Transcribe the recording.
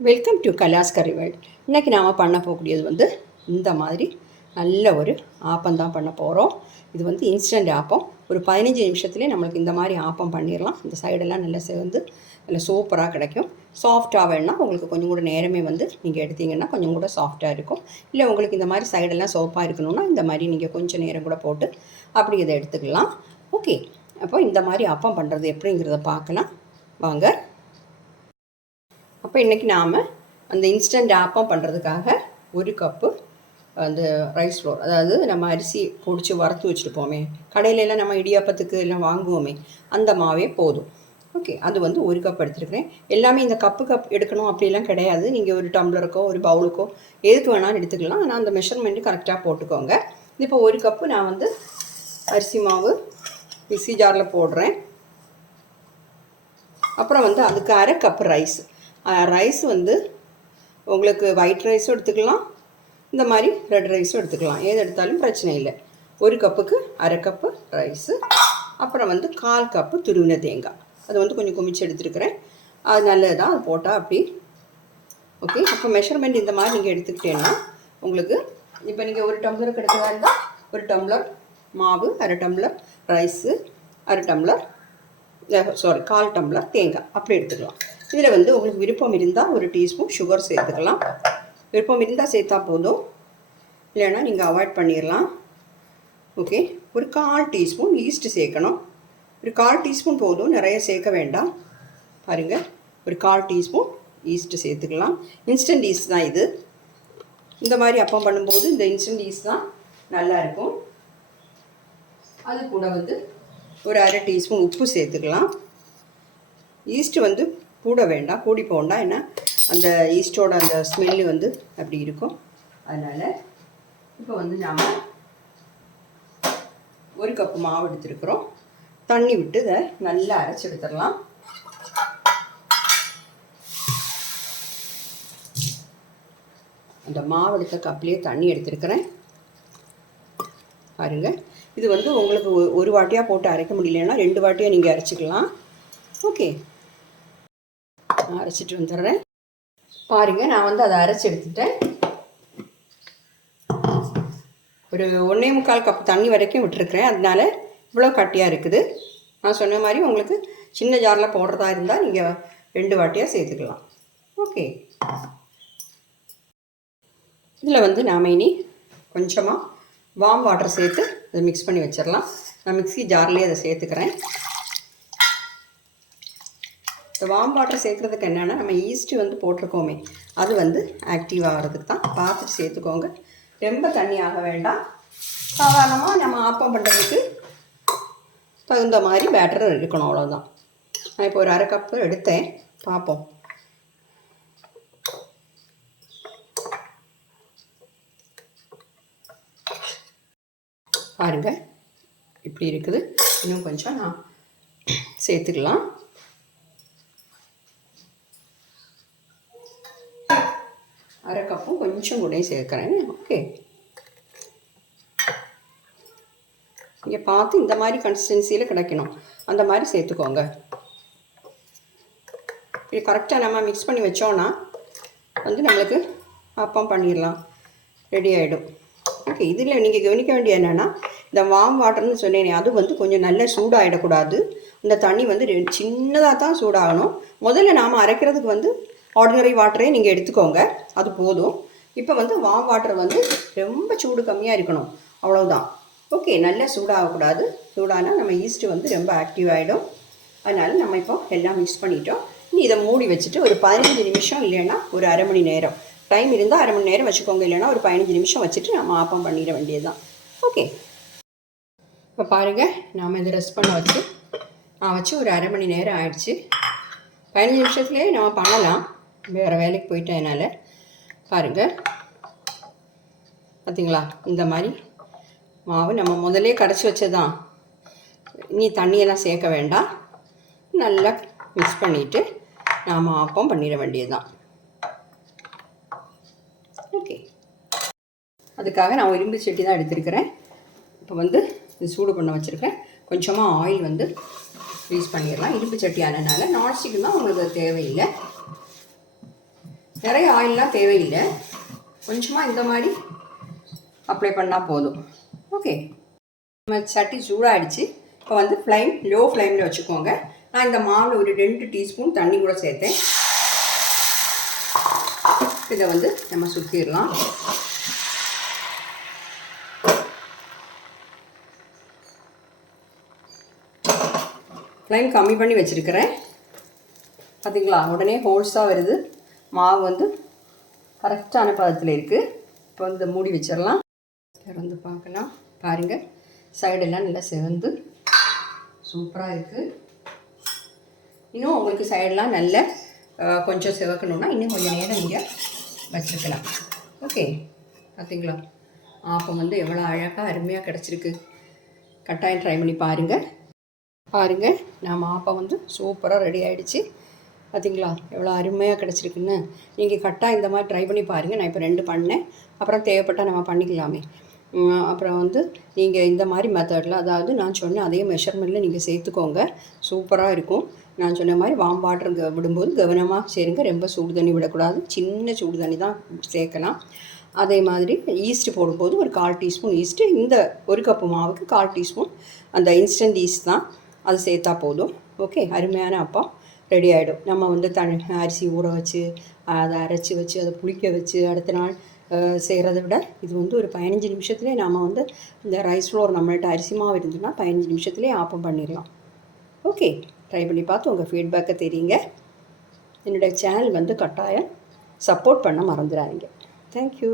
Welcome to கலாஸ் கரி world. இன்றைக்கி நாம் பண்ண போகக்கூடியது வந்து இந்த மாதிரி நல்ல ஒரு ஆப்பம் தான் பண்ண போகிறோம். இது வந்து இன்ஸ்டன்ட் ஆப்பம். ஒரு 15 நிமிஷத்துலேயே நம்மளுக்கு இந்த மாதிரி ஆப்பம் பண்ணிடலாம். இந்த சைடெல்லாம் நல்லா சேர்ந்து நல்லா சூப்பராக கிடைக்கும். சாஃப்டாக வேணுன்னா உங்களுக்கு கொஞ்சம் கூட நேரமே வந்து நீங்கள் எடுத்தீங்கன்னா கொஞ்சம் கூட சாஃப்டாக இருக்கும். இல்லை உங்களுக்கு இந்த மாதிரி சைடெல்லாம் சோப்பாக இருக்கணும்னா இந்த மாதிரி நீங்கள் கொஞ்சம் நேரம் கூட போட்டு அப்படி இதை எடுத்துக்கலாம். ஓகே, அப்போ இந்த மாதிரி ஆப்பம் பண்ணுறது எப்படிங்கிறத பார்க்கலாம் வாங்க. அப்போ இன்றைக்கி நாம் அந்த இன்ஸ்டன்ட் ஆப்பம் பண்ணுறதுக்காக 1 கப்பு அந்த ரைஸ் ஃப்ளோர், அதாவது நம்ம அரிசி பொடிச்சு வறுத்து வச்சுருப்போமே, கடையிலலாம் நம்ம இடியாப்பத்துக்கு எல்லாம் வாங்குவோமே, அந்த மாவே போதும். ஓகே, அது வந்து 1 கப் எடுத்துருக்கிறேன். எல்லாமே இந்த கப் எடுக்கணும் அப்படிலாம் கிடையாது. நீங்கள் ஒரு டம்ளருக்கோ ஒரு பவுலுக்கோ எதுக்கு வேணாலும் எடுத்துக்கலாம். ஆனால் அந்த மெஷர்மெண்ட்டு கரெக்டாக போட்டுக்கோங்க. இப்போ 1 கப்பு நான் வந்து அரிசி மாவு மிக்ஸி ஜாரில் போடுறேன். அப்புறம் வந்து அதுக்கு 1/2 கப்பு ரைஸ் வந்து உங்களுக்கு ஒயிட் ரைஸும் எடுத்துக்கலாம், இந்த மாதிரி ரெட் ரைஸும் எடுத்துக்கலாம். எது எடுத்தாலும் பிரச்சனை இல்லை. 1 கப்புக்கு 1/2 கப்பு ரைஸு, அப்புறம் வந்து 1/4 கப்பு துருவின தேங்காய். அது வந்து கொஞ்சம் குமிச்சு எடுத்துருக்கிறேன். அது நல்லது தான், அது போட்டால் அப்படி. ஓகே, அப்போ மெஷர்மெண்ட் இந்த மாதிரி நீங்கள் எடுத்துக்கிட்டேன்னா உங்களுக்கு இப்போ நீங்கள் 1 டம்ளருக்கு எடுக்கிறதா இருந்தால் 1 டம்ளர் மாவு, 1/2 டம்ளர் ரைஸு, 1/2 டம்ளர் 1/4 டம்ளர் தேங்காய் அப்படி எடுத்துக்கலாம். இதில் வந்து உங்களுக்கு விருப்பம் இருந்தால் 1 டீஸ்பூன் சுகர் சேர்த்துக்கலாம். விருப்பம் இருந்தால் சேர்த்தா போதும், இல்லைன்னா நீங்கள் அவாய்ட் பண்ணிடலாம். ஓகே, ஒரு 1/4 டீஸ்பூன் ஈஸ்ட்டு சேர்க்கணும். ஒரு 1/4 டீஸ்பூன் போதும், நிறைய சேர்க்க வேண்டாம். பாருங்கள், ஒரு 1/4 டீஸ்பூன் ஈஸ்ட்டு சேர்த்துக்கலாம். இன்ஸ்டன்ட் ஈஸ்ட் தான் இது. இந்த மாதிரி அப்பம் பண்ணும்போது இந்த இன்ஸ்டன்ட் ஈஸ்ட் தான் நல்லாயிருக்கும். அது கூட வந்து ஒரு 1/2 டீஸ்பூன் உப்பு சேர்த்துக்கலாம். ஈஸ்ட்டு வந்து கூட வேண்டாம், கூடி போண்டாம். ஏன்னா அந்த ஈஸ்டோட அந்த ஸ்மெல்லு வந்து அப்படி இருக்கும். அதனால் இப்போ வந்து நாம் 1 கப்பு மாவு எடுத்துருக்குறோம். தண்ணி விட்டு இதை நல்லா அரைச்சி எடுத்துடலாம். அந்த மாவு எடுத்த கப்லேயே தண்ணி எடுத்துருக்கிறேன். பாருங்கள், இது வந்து உங்களுக்கு ஒரு வாட்டியாக போட்டு அரைக்க முடியலன்னா 2 வாட்டியாக நீங்கள் அரைச்சிக்கலாம். ஓகே, நான் அரைச்சிட்டு வந்துடுறேன். பாருங்கள், நான் வந்து அதை அரைச்சி எடுத்துட்டேன். ஒரு 1.25 கப் தண்ணி வரைக்கும் விட்டுருக்குறேன். அதனால இவ்வளோ கட்டியாக இருக்குது. நான் சொன்ன மாதிரி உங்களுக்கு சின்ன ஜாரில் போடுறதா இருந்தால் நீங்கள் 2 வாட்டியாக சேர்த்துக்கலாம். ஓகே, இதில் வந்து நாம் இனி கொஞ்சமாக வார்ம் வாட்டர் சேர்த்து அதை மிக்ஸ் பண்ணி வச்சிடலாம். நான் மிக்ஸி ஜார்லேயே அதை சேர்த்துக்கிறேன். இந்த வார்ம் வாட்டர் சேர்க்குறதுக்கு என்னென்னா, நம்ம ஈஸ்ட்டு வந்து போட்டிருக்கோமே, அது வந்து ஆக்டிவ் ஆகிறதுக்கு தான். பார்த்துட்டு சேர்த்துக்கோங்க. ரொம்ப தண்ணி ஆக வேண்டாம். சாதாரணமாக நம்ம ஆப்பம் பண்ணுறதுக்கு தகுந்த மாதிரி பேட்டர் இருக்கணும், அவ்வளோதான். நான் இப்போ ஒரு 1/2 கப்பு எடுத்தேன், பார்ப்போம். பாருங்கள், இப்படி இருக்குது. இன்னும் கொஞ்சம் நான் சேர்த்துக்கலாம். 1/2 கப்பும் கொஞ்சம் கூட சேர்க்குறேன். ஓகே, நீங்கள் பார்த்து இந்த மாதிரி கன்சிஸ்டன்சியில் கிடைக்கணும், அந்த மாதிரி சேர்த்துக்கோங்க. இது கரெக்டாக நம்ம மிக்ஸ் பண்ணி வச்சோன்னா வந்து நம்மளுக்கு அப்பம் பண்ணிடலாம், ரெடி ஆகிடும். ஓகே, இதில் நீங்கள் கவனிக்க வேண்டிய என்னென்னா, இந்த வார்ம் வாட்டர்னு சொன்னேனே, அது வந்து கொஞ்சம் நல்ல சூடாகிடக்கூடாது. அந்த தண்ணி வந்து சின்னதாக தான் சூடாகணும். முதல்ல நாம் அரைக்கிறதுக்கு வந்து ஆர்டினரி வாட்டரே நீங்கள் எடுத்துக்கோங்க, அது போதும். இப்போ வந்து வார்ம் வாட்டர் வந்து ரொம்ப சூடு கம்மியாக இருக்கணும், அவ்வளோதான். ஓகே, நல்லா சூடாகக்கூடாது. சூடானால் நம்ம ஈஸ்ட்டு வந்து ரொம்ப ஆக்டிவ் ஆகிடும். அதனால் நம்ம இப்போ எல்லாம் மிக்ஸ் பண்ணிட்டோம். இனி இதை மூடி வச்சுட்டு ஒரு 15 நிமிஷம், இல்லைன்னா ஒரு 1/2 மணி நேரம், டைம் இருந்தால் 1/2 மணி நேரம் வச்சுக்கோங்க, இல்லைன்னா ஒரு 15 நிமிஷம் வச்சுட்டு நம்ம ஆப்பம் பண்ணிட வேண்டியது தான். ஓகே, இப்போ பாருங்கள், நாம் இதை ரெஸ்ட் பண்ண வச்சு நான் வச்சு ஒரு 1/2 மணி நேரம் ஆயிடுச்சு. 15 நிமிஷத்துலேயே நம்ம பண்ணலாம், வேறு வேலைக்கு போயிட்டேனால. பாருங்கள், பார்த்திங்களா, இந்த மாதிரி மாவு நம்ம முதலே கரைச்சி வச்சதான். இனி தண்ணியெல்லாம் சேர்க்க வேண்டாம். நல்லா மிக்ஸ் பண்ணிவிட்டு நாம் ஆப்பம் பண்ணிட வேண்டியது தான். ஓகே, அதுக்காக நான் இரும்பு சட்டி தான் எடுத்துருக்கிறேன். இப்போ வந்து இது சூடு பண்ண வச்சுருக்கேன். கொஞ்சமாக ஆயில் வந்து யூஸ் பண்ணிடலாம். இரும்பு சட்டி ஆனதுனால. நான்ஸ்டிக்குன்னா உங்களுக்கு தேவையில்லை. நிறைய ஆயிலெலாம் தேவையில்லை, கொஞ்சமாக இந்த மாதிரி அப்ளை பண்ணால் போதும். ஓகே, நம்ம சட்டி சூடாகிடுச்சு. இப்போ வந்து லோ ஃப்ளேமில் வச்சுக்கோங்க. நான் இந்த மாவில் ஒரு 2 டீஸ்பூன் தண்ணி கூட சேர்த்தேன். இதை வந்து நம்ம சுற்றிடலாம். ஃப்ளேம் கம்மி பண்ணி வச்சுருக்கிறேன். பார்த்திங்களா, உடனே ஹோல்ஸாக வருது. மாவு வந்து கரெக்டான பதத்தில் இருக்குது. இப்போ வந்து மூடி வச்சிடலாம். திறந்து பார்க்கலாம். பாருங்கள், சைடெல்லாம் நல்லா செவந்து சூப்பராக இருக்குது. இன்னும் உங்களுக்கு சைடெல்லாம் நல்ல கொஞ்சம் செவக்கணுன்னா இன்னும் கொஞ்சம் நேரம் நீங்கள் வச்சுருக்கலாம். ஓகே, பார்த்திங்களா, ஆப்பம் வந்து எவ்வளோ அழகாக அருமையாக கிடச்சிருக்கு. கட்டாயம் ட்ரை பண்ணி பாருங்கள். நம்ம ஆப்பம் வந்து சூப்பராக ரெடி ஆகிடுச்சு. பார்த்திங்களா, எவ்வளோ அருமையாக கிடச்சிருக்குன்னு. நீங்கள் கட்டாயம் இந்த மாதிரி ட்ரை பண்ணி பாருங்கள். நான் இப்போ 2 பண்ணேன், அப்புறம் தேவைப்பட்டால் நம்ம பண்ணிக்கலாமே. அப்புறம் வந்து நீங்கள் இந்த மாதிரி மெத்தடில், அதாவது நான் சொன்ன அதே மெஷர்மெண்ட்டில் நீங்கள் சேர்த்துக்கோங்க. சூப்பராக இருக்கும். நான் சொன்ன மாதிரி வார்ம் வாட்டர் விடும்போது கவனமாக சேருங்க. ரொம்ப சூடு தண்ணி விடக்கூடாது, சின்ன சூடு தண்ணி தான் சேர்க்கலாம். அதே மாதிரி ஈஸ்ட்டு போடும்போது ஒரு 1/4 டீஸ்பூன் ஈஸ்ட்டு, இந்த 1 கப்பு மாவுக்கு 1/4 டீஸ்பூன் அந்த இன்ஸ்டன்ட் ஈஸ்ட் தான், அது சேர்த்தா போதும். ஓகே, அருமையான அப்பம் ரெடி ஆகிடும். நம்ம வந்து அரிசி ஊற வச்சு அதை அரைச்சி வச்சு அதை புளிக்க வச்சு அடுத்த நாள் செய்கிறத விட இது வந்து ஒரு 15 நிமிஷத்துலேயே நாம் வந்து இந்த ரைஸ் ஃப்ளோர் நம்மள்ட்ட அரிசி மாவு இருந்துன்னா 15 நிமிஷத்துலேயே ஆப்பம் பண்ணிடலாம். ஓகே, ட்ரை பண்ணி பார்த்து உங்கள் ஃபீட்பேக்கை தெரியுங்க. என்னுடைய சேனல் வந்து கட்டாயம் சப்போர்ட் பண்ண மறந்துடாதீங்க. தேங்க்யூ.